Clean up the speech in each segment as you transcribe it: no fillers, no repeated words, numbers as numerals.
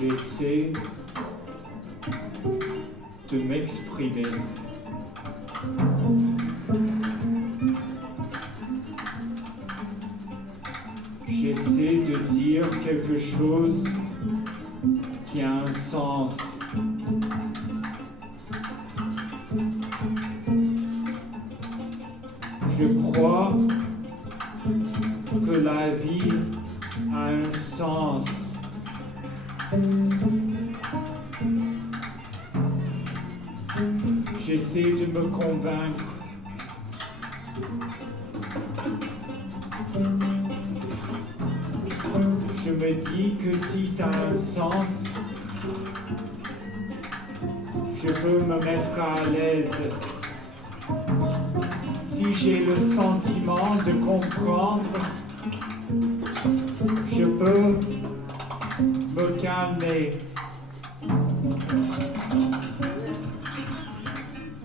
J'essaie de m'exprimer. J'essaie de dire quelque chose qui a un sens. Je crois que la vie a un sens. J'essaie de me convaincre. Je me dis que si ça a un sens, je peux me mettre à l'aise. Si j'ai le sentiment de comprendre, je peux me calmer.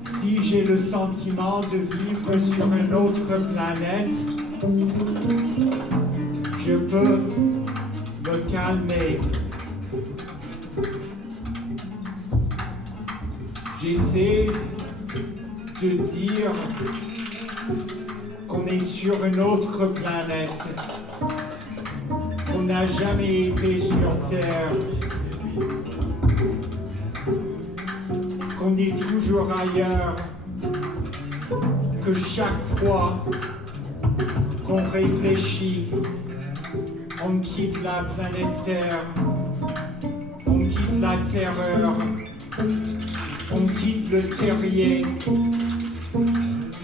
Si j'ai le sentiment de vivre sur une autre planète, je peux me calmer. J'essaie de dire qu'on est sur une autre planète, qu'on n'a jamais été sur Terre, qu'on est toujours ailleurs, que chaque fois qu'on réfléchit, on quitte la planète Terre, on quitte la terreur, on quitte le terrier.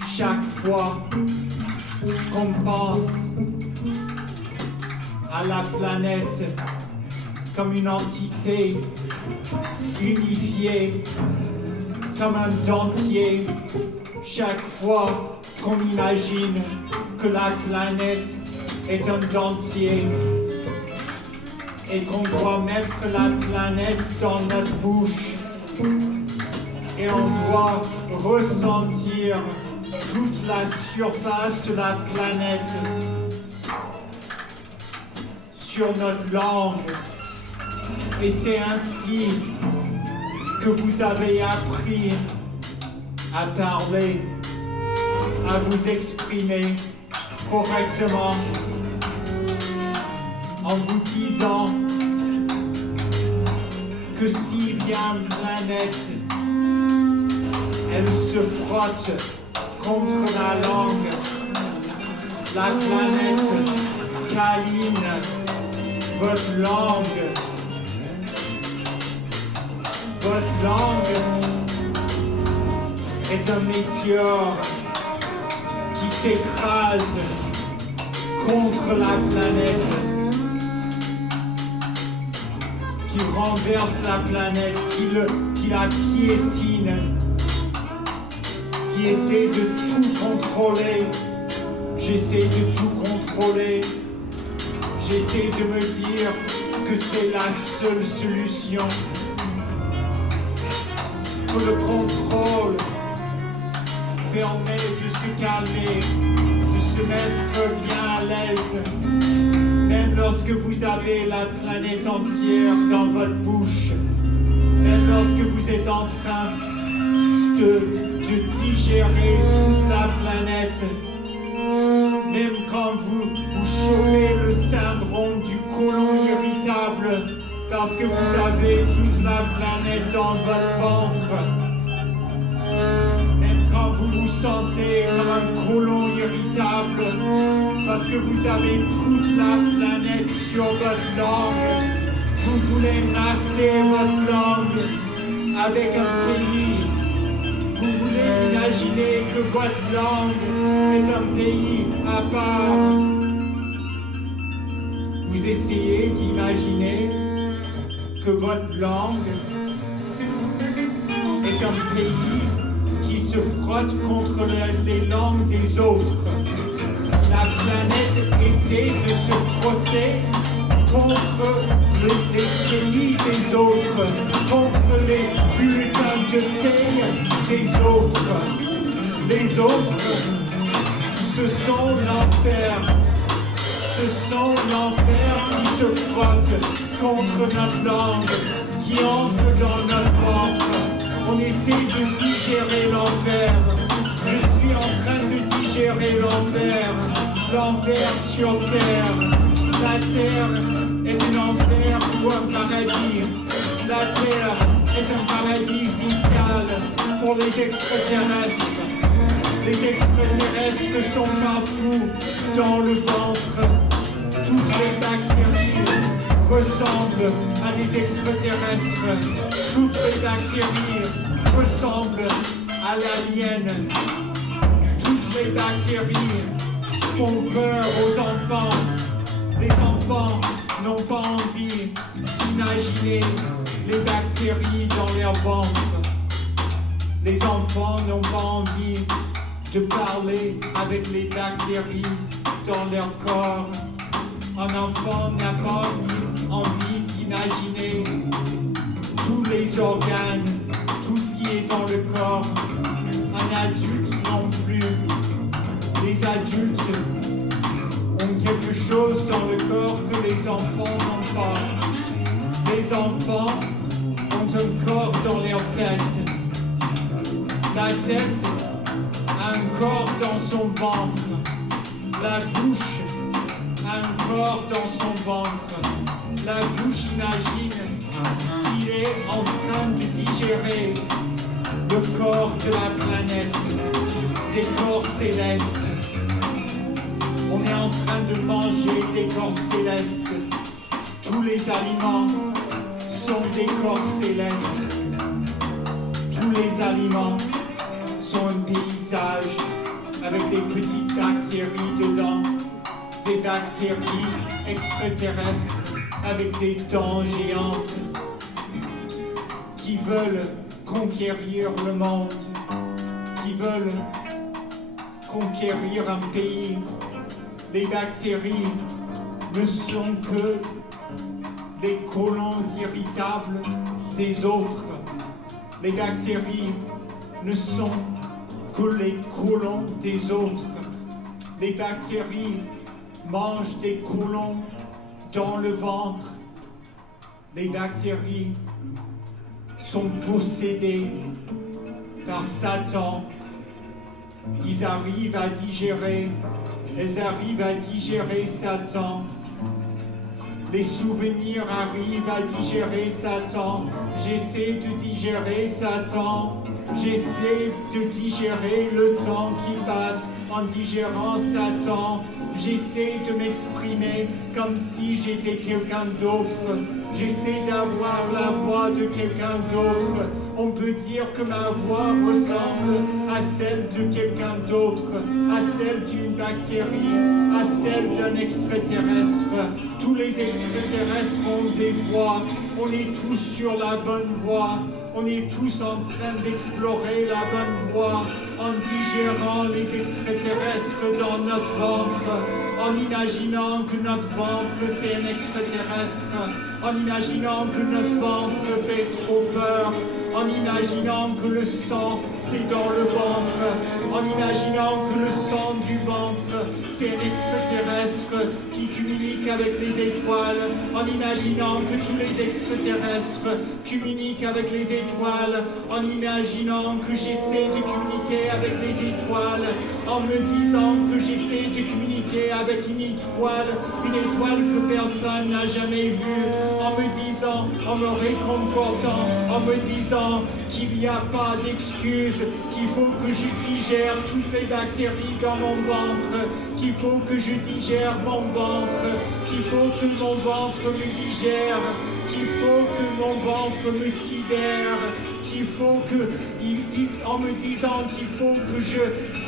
Chaque fois qu'on pense à la planète comme une entité unifiée, comme un dentier, chaque fois qu'on imagine que la planète est un dentier et qu'on doit mettre la planète dans notre bouche et on doit ressentir toute la surface de la planète sur notre langue. Et c'est ainsi que vous avez appris à parler, à vous exprimer correctement, en vous disant que si bien une planète, elle se frotte contre la langue, la planète câline votre langue. Votre langue est un météore qui s'écrase contre la planète, qui renverse la planète, qui la piétine, qui essaie de tout contrôler. J'essaie de tout contrôler. J'essaie de me dire que c'est la seule solution. Que le contrôle permet de se calmer, de se mettre bien à l'aise, même lorsque vous avez la planète entière dans votre bouche, même lorsque vous êtes en train de digérer toute la planète, même quand vous chopez le syndrome du côlon irritable, parce que vous avez toute la planète dans votre ventre. Même quand vous vous sentez comme un côlon irritable, parce que vous avez toute la planète sur votre langue, vous voulez masser votre langue avec un pays. Vous voulez imaginer que votre langue est un pays à part. Vous essayez d'imaginer que votre langue est un pays qui se frotte contre les langues des autres. La planète essaie de se frotter contre les pays des autres, contre les bulletins de paie des autres. Les autres, ce sont l'enfer. Ce sont l'enfer qui se frotte contre notre langue, qui entre dans notre ventre. On essaie de digérer l'enfer. Je suis en train de digérer l'enfer sur terre. La terre est un enfer ou un paradis. La terre est un paradis fiscal pour les extraterrestres. Les extraterrestres sont partout dans le ventre. Toutes les bactéries ressemblent à des extraterrestres. Toutes les bactéries ressemblent à l'alien. Toutes les bactéries font peur aux enfants. Les enfants n'ont pas envie d'imaginer les bactéries dans leur ventre. Les enfants n'ont pas envie de parler avec les bactéries dans leur corps. Un enfant n'a pas envie d'imaginer tous les organes, tout ce qui est dans le corps. Un adulte non plus. Les adultes ont quelque chose dans le corps que les enfants n'ont pas. Les enfants ont un corps dans leur tête. La tête a un corps dans son ventre. La bouche a un corps dans son ventre. La bouche imagine qu'il est en train de digérer le corps de la planète, des corps célestes. On est en train de manger des corps célestes. Tous les aliments sont des corps célestes. Tous les aliments sont un paysage avec des petites bactéries dedans. Des bactéries extraterrestres avec des dents géantes qui veulent conquérir le monde, qui veulent conquérir un pays. Les bactéries ne sont que des colons irritables des autres. Les bactéries ne sont que les colons des autres. Les bactéries mangent des colons dans le ventre. Les bactéries sont possédées par Satan. Elles arrivent à digérer Satan. Les souvenirs arrivent à digérer Satan. J'essaie de digérer Satan. J'essaie de digérer le temps qui passe en digérant Satan. J'essaie de m'exprimer comme si j'étais quelqu'un d'autre. J'essaie d'avoir la voix de quelqu'un d'autre. On peut dire que ma voix ressemble à celle de quelqu'un d'autre, à celle d'une bactérie, à celle d'un extraterrestre. Tous les extraterrestres ont des voix. On est tous sur la bonne voie. On est tous en train d'explorer la bonne voie en digérant les extraterrestres dans notre ventre, en imaginant que notre ventre c'est un extraterrestre, en imaginant que notre ventre fait trop peur, en imaginant que le sang c'est dans le ventre, en imaginant que le sang du ventre c'est un extraterrestre qui communique avec les étoiles, en imaginant que tous les extraterrestres communiquent avec les étoiles, en imaginant que j'essaie de communiquer avec les étoiles, en me disant que j'essaie de communiquer avec une étoile que personne n'a jamais vue, en me disant, en me réconfortant, en me disant qu'il n'y a pas d'excuse, qu'il faut que je digère toutes les bactéries dans mon ventre, qu'il faut que je digère mon ventre, qu'il faut que mon ventre me digère, qu'il faut que mon ventre me sidère, qu'il faut que, en me disant qu'il faut que je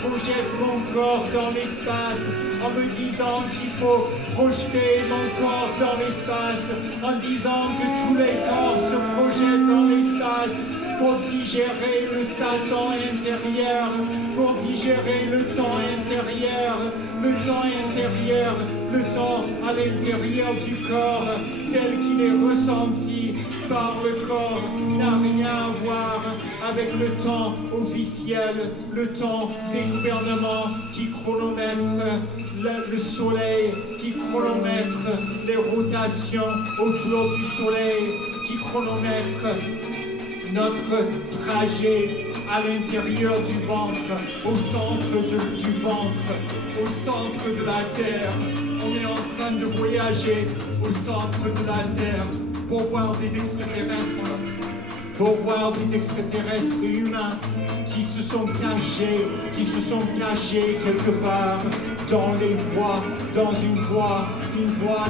projette mon corps dans l'espace, en me disant qu'il faut projeter mon corps dans l'espace, en disant que tous les corps se projettent dans l'espace pour digérer le Satan intérieur, pour digérer le temps intérieur, le temps à l'intérieur du corps tel qu'il est ressenti par le corps n'a rien à voir avec le temps officiel, le temps des gouvernements qui chronomètrent le soleil, qui chronomètrent les rotations autour du soleil, qui chronomètrent notre trajet à l'intérieur du ventre, au centre du ventre, au centre de la terre. On est en train de voyager au centre de la terre pour voir des extraterrestres, humains qui se sont cachés quelque part dans les voies, dans une voie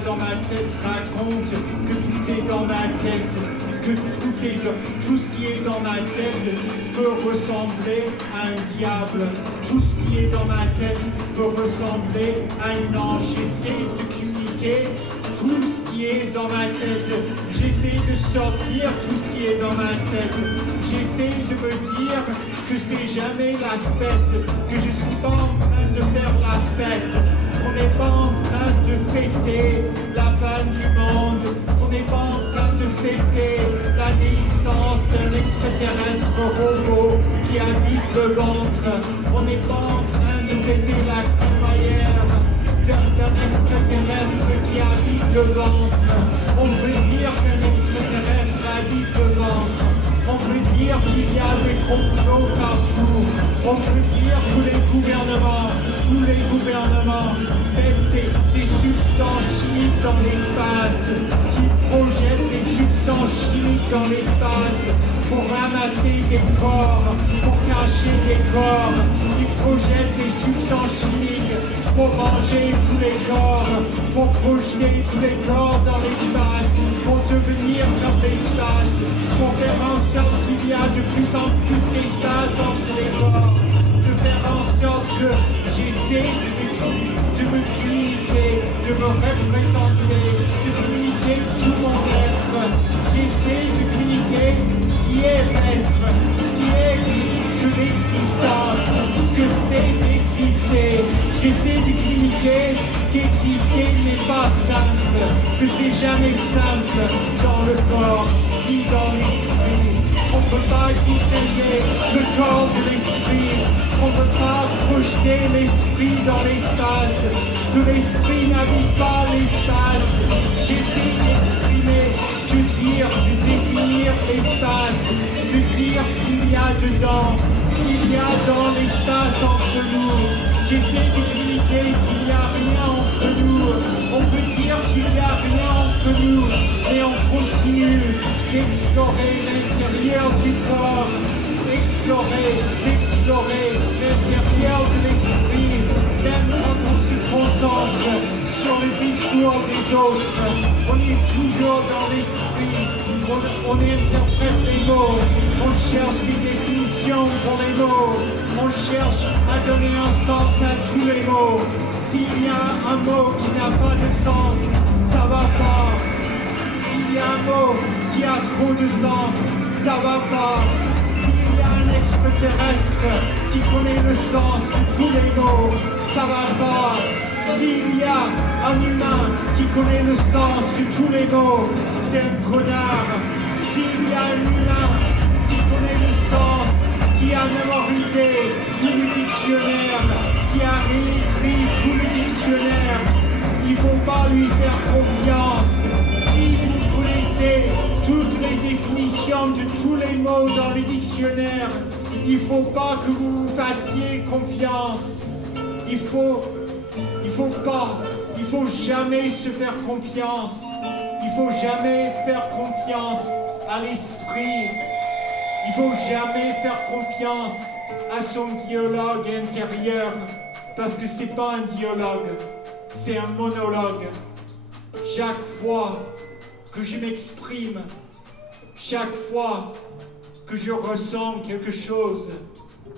dans ma tête raconte que tout est dans ma tête, que tout ce qui est dans ma tête peut ressembler à un diable, tout ce qui est dans ma tête peut ressembler à un ange. J'essaie de communiquer tout ce qui est dans ma tête, j'essaie de sortir tout ce qui est dans ma tête, j'essaie de me dire que c'est jamais la fête, que je suis pas en train de faire la fête, qu'on n'est pas en train de fêter la fin du monde, qu'on n'est pas en train de fêter la naissance d'un extraterrestre robot qui habite le ventre, on n'est pas en train de fêter la crémaillère d'un extraterrestre qui habite le ventre. On peut dire qu'un extraterrestre habite le ventre. On peut dire qu'il y a des complots partout. On peut dire que tous les gouvernements mettent des substances chimiques dans l'espace, qui projettent des substances chimiques dans l'espace pour ramasser des corps, pour cacher des corps, qui projettent des substances chimiques pour manger tous les corps, pour projeter tous les corps dans l'espace, pour devenir comme l'espace, pour faire en sorte qu'il y a de plus en plus d'espace entre les corps, de faire en sorte que j'essaie de me communiquer, de me représenter, de communiquer tout mon être. J'essaie de communiquer ce qui est être, ce qui est que l'existence, ce que c'est d'exister. J'essaie de communiquer qu'exister n'est pas simple, que c'est jamais simple dans le corps ni dans l'esprit. On ne peut pas distinguer le corps de l'esprit. On ne peut pas projeter l'esprit dans l'espace. Que l'esprit n'habite pas l'espace. J'essaie d'exprimer, de dire, de définir l'espace, de dire ce qu'il y a dedans, ce qu'il y a dans l'espace entre nous. J'essaie de communiquer qu'il n'y a rien entre nous. On peut dire qu'il n'y a rien entre nous, mais on continue d'explorer l'intérieur du corps, d'explorer l'intérieur de l'esprit, même quand on se concentre sur le discours des autres. On est toujours dans l'esprit, on interprète les mots, on cherche des définitions pour les mots, on cherche à donner un sens à tous les mots. S'il y a un mot qui n'a pas de sens, ça va pas. S'il y a un mot qui a trop de sens, ça va pas. S'il y a un extraterrestre qui connaît le sens de tous les mots, ça va pas. S'il y a un humain qui connaît le sens de tous les mots, c'est un connard. S'il y a un humain qui connaît le sens, qui a mémorisé tout le dictionnaire, qui a réécrit tout le dictionnaire, il ne faut pas lui faire confiance. Si vous connaissez toutes les définitions de tous les mots dans le dictionnaire, il ne faut pas que vous vous fassiez confiance. Il faut jamais se faire confiance. Il faut jamais faire confiance à l'esprit. Il faut jamais faire confiance à son dialogue intérieur, parce que c'est pas un dialogue, c'est un monologue. Chaque fois que je m'exprime, chaque fois que je ressens quelque chose,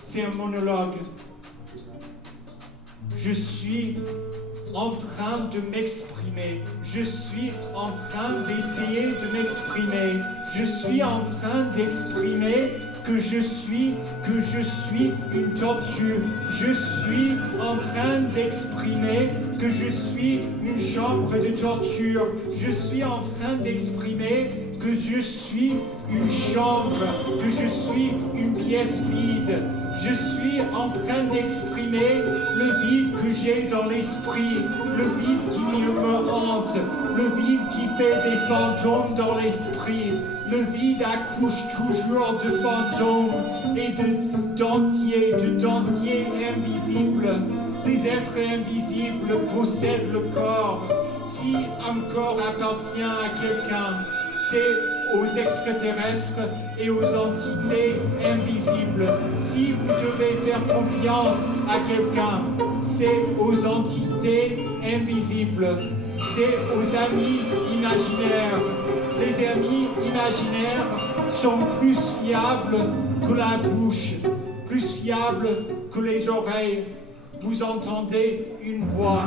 c'est un monologue. Je suis en train de m'exprimer. Je suis en train d'essayer de m'exprimer. Je suis en train d'exprimer que je suis une tortue. Je suis en train d'exprimer que je suis une chambre de torture. Je suis en train d'exprimer que je suis une chambre, que je suis une pièce vide. Je suis en train d'exprimer le vide que j'ai dans l'esprit, le vide qui me hante, le vide qui fait des fantômes dans l'esprit. Le vide accouche toujours de fantômes et de dentiers invisibles. Les êtres invisibles possèdent le corps. Si un corps appartient à quelqu'un, c'est aux extraterrestres et aux entités invisibles. Si vous devez faire confiance à quelqu'un, c'est aux entités invisibles. C'est aux amis imaginaires. Les amis imaginaires sont plus fiables que la bouche, plus fiables que les oreilles. Vous entendez une voix.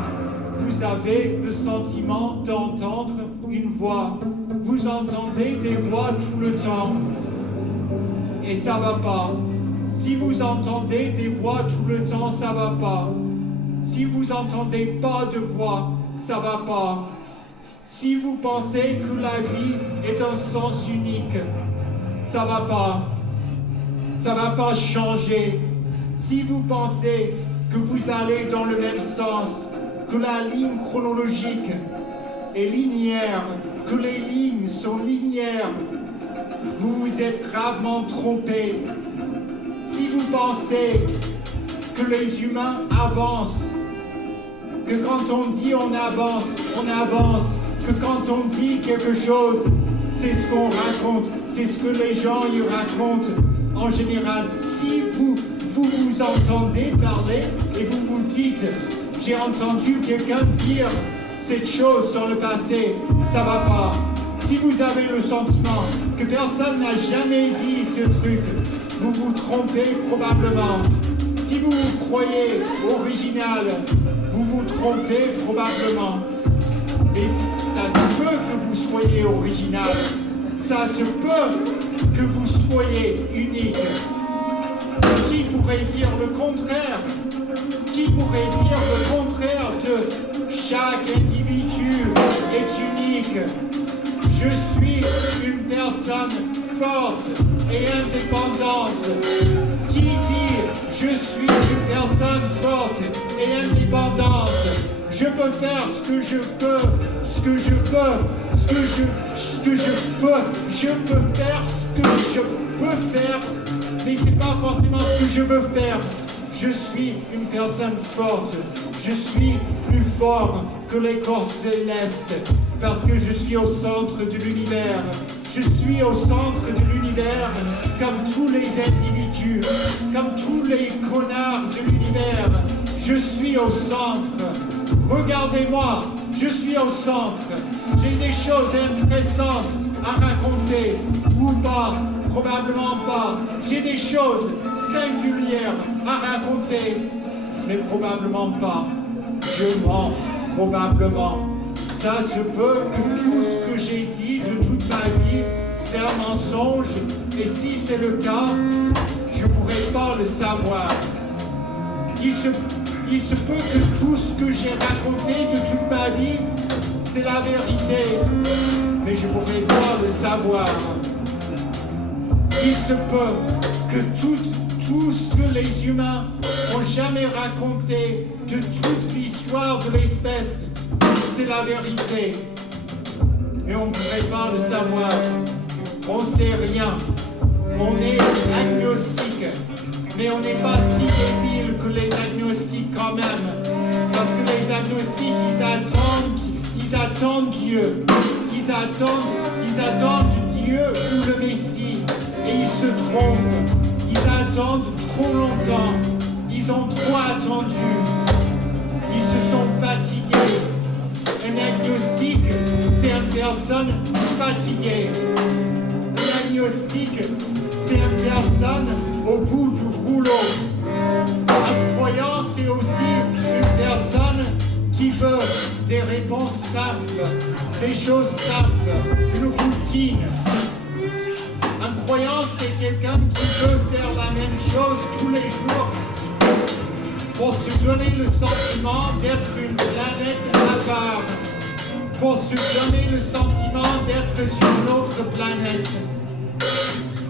Vous avez le sentiment d'entendre une voix. Vous entendez des voix tout le temps. Et ça va pas. Si vous entendez des voix tout le temps, ça va pas. Si vous entendez pas de voix, ça va pas. Si vous pensez que la vie est un sens unique, ça va pas. Ça va pas changer. Si vous pensez que vous allez dans le même sens, que la ligne chronologique est linéaire, que les lignes sont linéaires, vous vous êtes gravement trompé. Si vous pensez que les humains avancent, que quand on dit on avance, que quand on dit quelque chose, c'est ce qu'on raconte, c'est ce que les gens y racontent en général. Si vous entendez parler et vous vous dites « j'ai entendu quelqu'un dire cette chose dans le passé », ça va pas. Si vous avez le sentiment que personne n'a jamais dit ce truc, vous vous trompez probablement. Si vous vous croyez original, vous vous trompez probablement. Mais ça se peut que vous soyez original. Ça se peut que vous soyez unique. Qui pourrait dire le contraire? Qui pourrait dire le contraire de chaque individu est unique? Je suis une personne forte et indépendante. Qui dit je suis une personne forte et indépendante? Je peux faire ce que je peux, ce que je peux, ce que je peux. Je peux faire ce que je peux faire, mais c'est pas forcément ce que je veux faire. Je suis une personne forte. Je suis plus fort que les corps célestes parce que je suis au centre de l'univers. Je suis au centre de l'univers comme tous les individus, comme tous les connards de l'univers. Je suis au centre. Regardez-moi, je suis au centre. J'ai des choses intéressantes à raconter, ou pas, probablement pas. J'ai des choses singulières à raconter, mais probablement pas. Je mens, probablement. Ça se peut que tout ce que j'ai dit de toute ma vie, c'est un mensonge, et si c'est le cas, je ne pourrais pas le savoir. Il se peut que tout ce que j'ai raconté de toute ma vie, c'est la vérité, mais je ne pourrais pas le savoir. Il se peut que tout ce que les humains ont jamais raconté de toute l'histoire de l'espèce, c'est la vérité. Mais on ne pourrait pas le savoir. On ne sait rien. On est agnostique. Mais on n'est pas si débile que les agnostiques quand même. Parce que les agnostiques, ils attendent Dieu. Ils attendent Dieu ou le Messie. Et ils se trompent. Ils attendent trop longtemps. Ils ont trop attendu. Ils se sont fatigués. Un agnostique, c'est une personne fatiguée. Un agnostique, c'est une personne au bout du rouleau. Un croyant, c'est aussi une personne qui veut des réponses simples, des choses simples, une routine. Un croyant, c'est quelqu'un qui veut faire la même chose tous les jours pour se donner le sentiment d'être une planète à part. pour se donner le sentiment d'être sur une autre planète.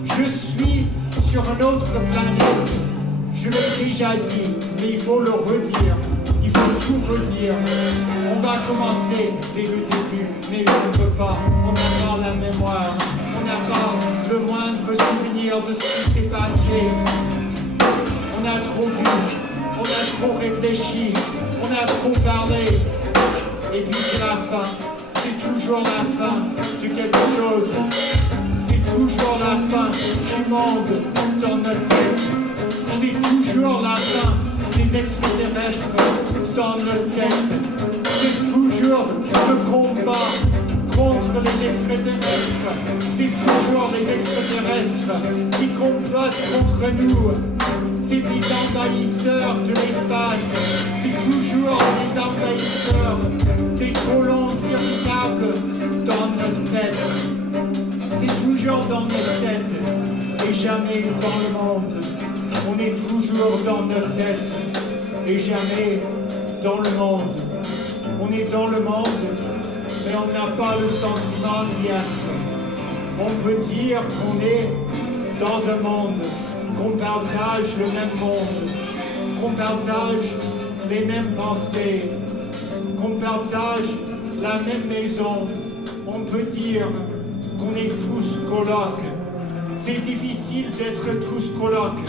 Je suis sur une autre planète. Je l'ai déjà dit, mais il faut le redire. Il faut tout redire. On va commencer dès le début, mais on ne peut pas. On n'a pas la mémoire. On n'a pas le moindre souvenir de ce qui s'est passé. On a trop vu. On a trop réfléchi. On a trop parlé. Et puis c'est la fin. C'est toujours la fin de quelque chose. C'est toujours la fin du monde dans notre tête. C'est toujours la fin des extraterrestres dans notre tête. C'est toujours le combat contre les extraterrestres. C'est toujours les extraterrestres qui complotent contre nous. C'est des envahisseurs de l'espace. C'est toujours des envahisseurs, des colons irritables dans notre tête. C'est toujours dans notre tête et jamais dans le monde. On est toujours dans notre tête et jamais dans le monde. On est dans le monde, mais on n'a pas le sentiment d'y être. On peut dire qu'on est dans un monde, qu'on partage le même monde, qu'on partage les mêmes pensées, qu'on partage la même maison. On peut dire qu'on est tous colocs. C'est difficile d'être tous colocs.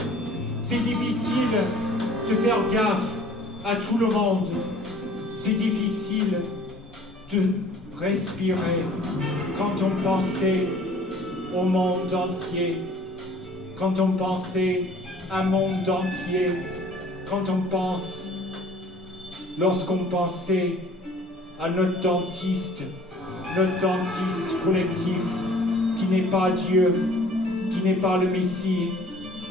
C'est difficile de faire gaffe à tout le monde. C'est difficile de respirer quand on pensait au monde entier, quand on pensait à un monde entier, quand on pense, lorsqu'on pensait à notre dentiste collectif, qui n'est pas Dieu, qui n'est pas le Messie,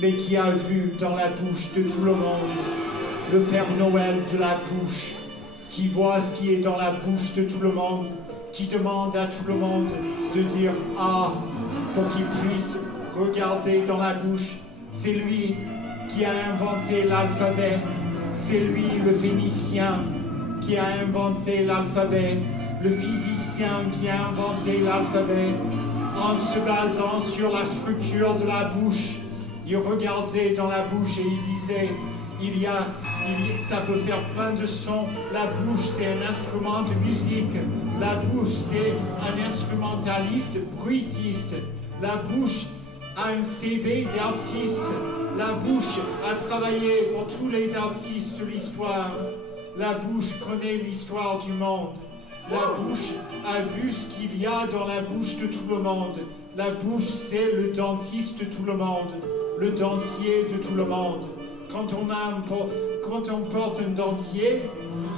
mais qui a vu dans la bouche de tout le monde le Père Noël de la bouche, qui voit ce qui est dans la bouche de tout le monde, qui demande à tout le monde de dire « Ah » pour qu'il puisse regarder dans la bouche. C'est lui qui a inventé l'alphabet, c'est lui le Phénicien qui a inventé l'alphabet, le physicien qui a inventé l'alphabet, en se basant sur la structure de la bouche. Il regardait dans la bouche et il disait, ça peut faire plein de sons. La bouche, c'est un instrument de musique. La bouche, c'est un instrumentaliste, bruitiste. La bouche a un CV d'artiste. La bouche a travaillé pour tous les artistes de l'histoire. La bouche connaît l'histoire du monde. La bouche a vu ce qu'il y a dans la bouche de tout le monde. La bouche, c'est le dentiste de tout le monde. Le dentier de tout le monde. Quand on porte un dentier,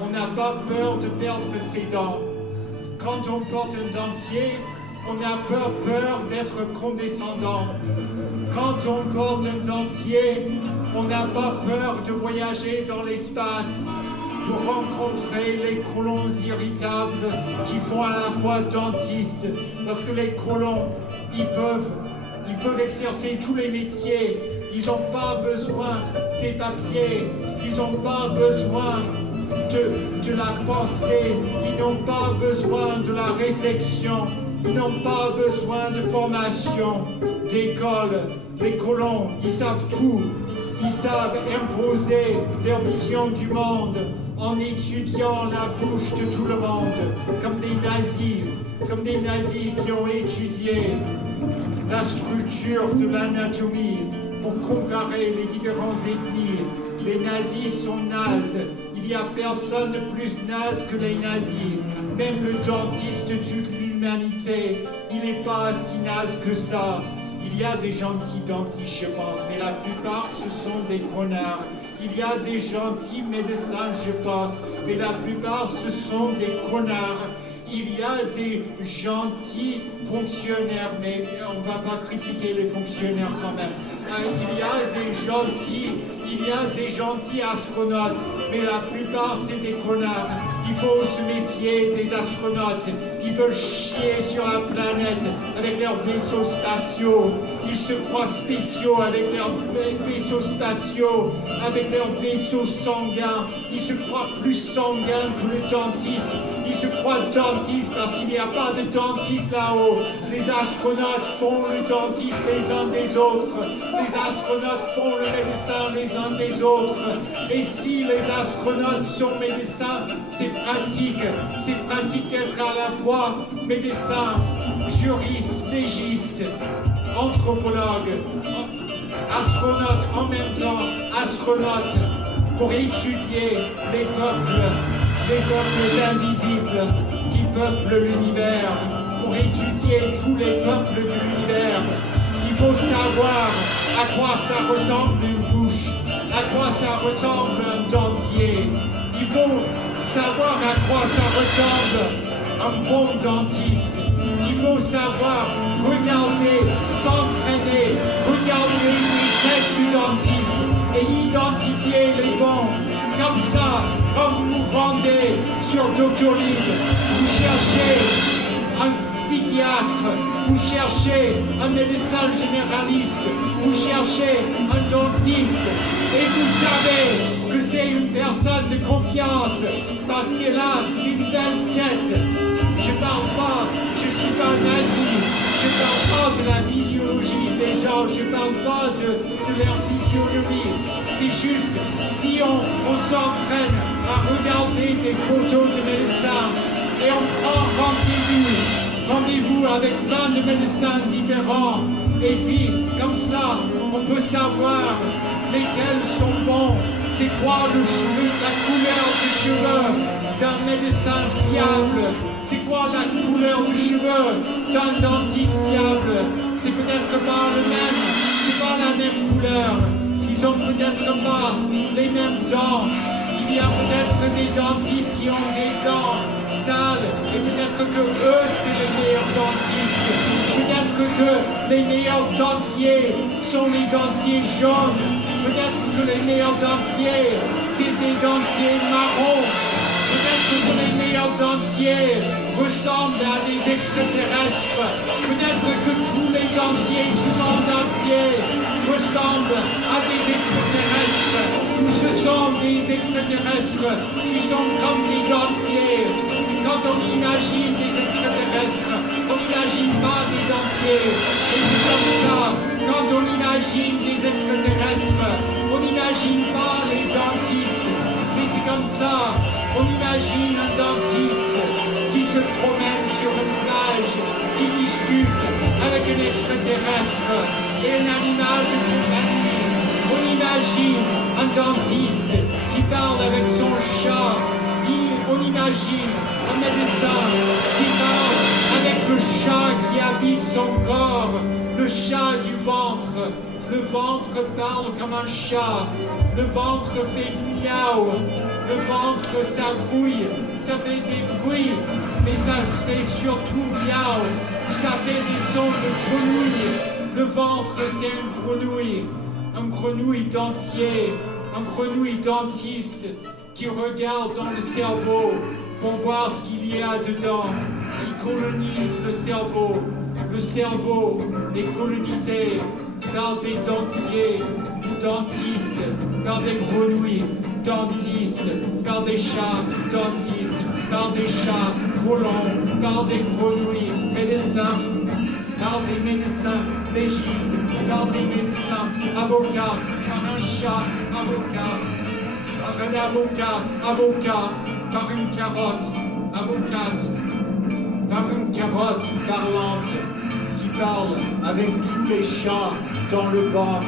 on n'a pas peur de perdre ses dents. Quand on porte un dentier, on n'a pas peur d'être condescendant. Quand on porte un dentier, on n'a pas peur de voyager dans l'espace pour rencontrer les colons irritables qui font à la fois dentistes. Parce que les colons, ils peuvent exercer tous les métiers. Ils n'ont pas besoin des papiers. Ils n'ont pas besoin de la pensée. Ils n'ont pas besoin de la réflexion. Ils n'ont pas besoin de formation, d'école. Les colons, ils savent tout. Ils savent imposer leur vision du monde en étudiant la bouche de tout le monde, comme des nazis qui ont étudié la structure de l'anatomie pour comparer les différentes ethnies. Les nazis sont nazes. Il n'y a personne de plus naze que les nazis. Même le dentiste de toute l'humanité, il n'est pas si naze que ça. Il y a des gentils dentistes, je pense, mais la plupart, ce sont des connards. Il y a des gentils médecins, je pense, mais la plupart, ce sont des connards. Il y a des gentils fonctionnaires, mais on ne va pas critiquer les fonctionnaires quand même. Il y a des gentils astronautes, mais la plupart, c'est des connards. Il faut se méfier des astronautes. Ils veulent chier sur la planète avec leurs vaisseaux spatiaux. Ils se croient spéciaux avec leurs vaisseaux spatiaux, avec leurs vaisseaux sanguins. Ils se croient plus sanguins que le dentiste. Ils se croient dentistes parce qu'il n'y a pas de dentiste là-haut. Les astronautes font le dentiste les uns des autres. Les astronautes font le médecin les uns des autres. Et si les astronautes sont médecins, c'est pratique. C'est pratique d'être à la fois médecin, juriste, légiste, anthropologue, astronaute en même temps, astronaute pour étudier les peuples invisibles qui peuplent l'univers, pour étudier tous les peuples de l'univers. Il faut savoir à quoi ça ressemble une bouche, à quoi ça ressemble un dentier. Il faut savoir à quoi ça ressemble un bon dentiste. Il faut savoir regarder, s'entraîner, regarder les têtes du dentiste et identifier les bons. Comme ça, quand vous vous rendez sur Doctolib, vous cherchez un psychiatre, vous cherchez un médecin généraliste, vous cherchez un dentiste et vous savez que c'est une personne de confiance parce qu'elle a une belle tête. Je parle pas, je suis pas nazi, je parle pas de la physiologie des gens, je parle pas de leur physionomie. C'est juste, si on s'entraîne à regarder des photos de médecins et on prend rendez-vous avec plein de médecins différents, et puis comme ça, on peut savoir lesquels sont bons, c'est quoi la couleur des cheveux d'un médecin fiable, c'est quoi la couleur des cheveux d'un dentiste fiable, c'est peut-être pas le même, c'est pas la même couleur, ils ont peut-être pas les mêmes dents, il y a peut-être des dentistes qui ont des dents sales, et peut-être que eux c'est les meilleurs dentistes, peut-être que les meilleurs dentiers sont les dentiers jaunes, peut-être que les meilleurs dentiers c'est des dentiers marrons, peut-être que les meilleurs dentiers ressemblent à des extraterrestres, peut-être que tous les dentiers du monde entier ressemblent à des extraterrestres, ou ce sont des extraterrestres qui sont comme des dentiers. Quand on imagine des extraterrestres, on n'imagine pas des dentiers. Et c'est comme ça, quand on imagine des extraterrestres, on n'imagine pas les dentistes. Mais c'est comme ça, on imagine un dentiste qui se promène sur une plage, qui discute avec un extraterrestre et un animal de compagnie. On imagine un dentiste qui parle avec son chat. On imagine un médecin qui parle avec le chat qui habite son corps, le chat du ventre. Le ventre parle comme un chat, le ventre fait miaou, le ventre ça grouille, ça fait des bruits, mais ça fait surtout miaou, ça fait des sons de grenouille. Le ventre c'est un grenouille dentier, un grenouille dentiste qui regarde dans le cerveau pour voir ce qu'il y a dedans, qui colonise le cerveau. Le cerveau est colonisé par des dentiers, dentistes, par des grenouilles, dentistes, par des chats, dentistes, par des chats, volants, par des grenouilles, médecins, par des médecins, légistes, par des médecins, avocats, par un chat, avocat, par un avocat, par une carotte, avocate, par une carotte parlante, qui parle avec tous les chats dans le ventre,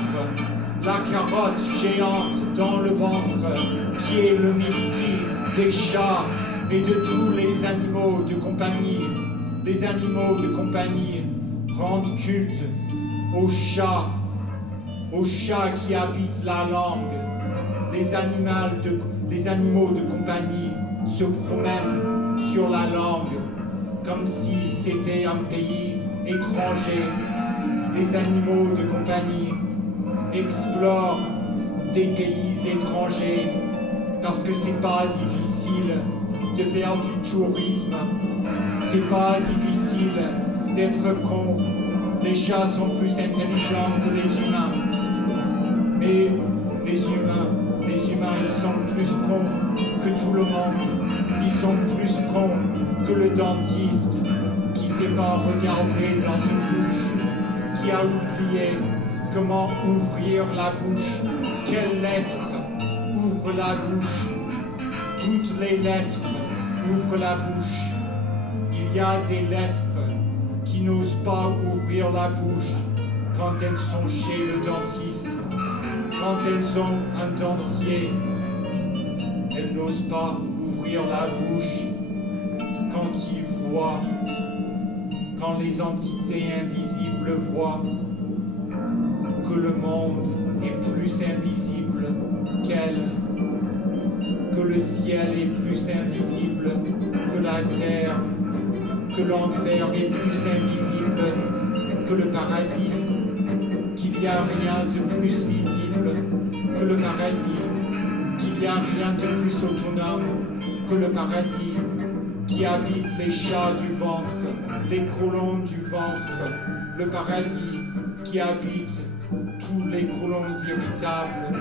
la carotte géante dans le ventre, qui est le messie des chats et de tous les animaux de compagnie. Les animaux de compagnie rendent culte aux chats qui habitent la langue. Les animaux de compagnie se promènent sur la langue comme si c'était un pays étranger. Les animaux de compagnie explorent des pays étrangers parce que c'est pas difficile de faire du tourisme, c'est pas difficile d'être con Les chats sont plus intelligents que les humains. Mais les humains, ils sont plus cons que tout le monde. Ils sont plus cons que le dentiste qui sait pas regarder dans une bouche, qui a oublié comment ouvrir la bouche. Quelle lettre ouvre la bouche? Toutes les lettres ouvrent la bouche. Il y a des lettres qui n'osent pas ouvrir la bouche quand elles sont chez le dentiste. Quand elles ont un dentier, elles n'osent pas ouvrir la bouche quand ils voient, quand les entités invisibles voient que le monde est plus invisible qu'elles, que le ciel est plus invisible que la terre, que l'enfer est plus invisible que le paradis, qu'il n'y a rien de plus visible que le paradis, qu'il n'y a rien de plus autonome que le paradis, qui habite les chats du ventre, les colons du ventre, le paradis qui habite tous les colons irritables,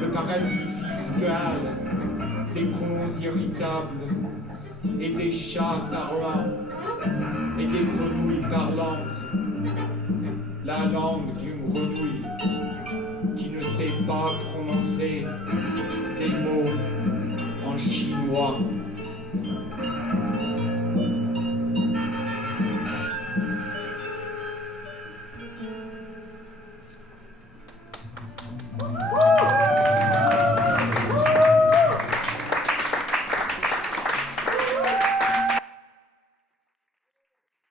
le paradis fiscal des colons irritables et des chats parlants et des grenouilles parlantes, la langue d'une grenouille qui ne sait pas prononcer des mots en chinois.